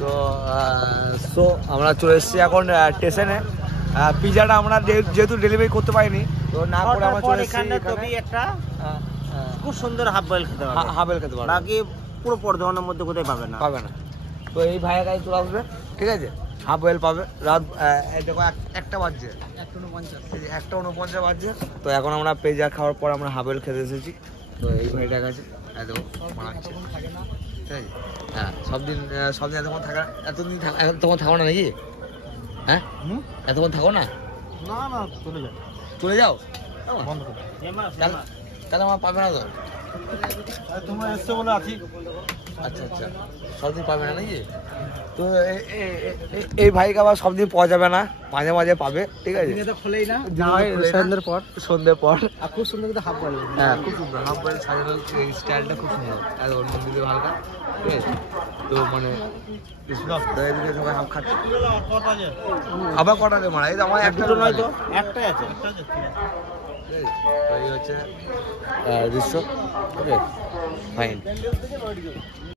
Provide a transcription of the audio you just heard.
তো সো আমরা চলে এসেছি এখন স্টেশনে। পিজাটা আমরা যেহেতু ডেলিভারি করতে পারিনি, তো না করে আমরা চলে এসেছি এখানে একটা খুব সুন্দর হাফ বয়েল খেতে পারবে, হাফ বয়েল খেতে পারবে, বাকি পুরো বর্ধমানের মধ্যে কোথায় পাবে না। তো এই ভাইয়ের কাছে চলে আসবে, ঠিক আছে, হাফ বয়েল পাবে। রাত দেখো 1টা বাজছে, 1:49 বাজছে। তো এখন আমরা পিজা খাওয়ার পর আমরা হাফ বয়েল খেতে এসেছি। তো এই ভাইটার কাছে দেখো বানাচ্ছে, ঠিক আছে। হ্যাঁ, সব দিন এতক্ষণ থাকা, এতক্ষণ থাকো না নাকি? হ্যাঁ, এতক্ষণ থাকো না? না চলে যাও, বন্ধ করে তাহলে আমার পাবে না তো। তোমরা এসছো বলে আছি। আচ্ছা, সব দিন পাবে না নাকি? তো এই ভাইকে আবার সব দিন পাওয়া যাবে না, মাঝে মাঝে পাবে, ঠিক আছে। খোলেই না, সন্ধ্যের পর। আর খুব সুন্দর কিন্তু হাফ বয়েল। হ্যাঁ, খুব সুন্দর হাফ বয়েল সাজানো, এই স্টাইলটা খুব সুন্দর, আর অন্য দিকে হালকা, ঠিক আছে। তো মানে এদিকে সবাই হাফ খাচ্ছে। আবার কটা দে মারা, এই তো আমার একটা নয় তো, একটাই আছে। এই হচ্ছে দৃশ্য, ওকে ফাইন।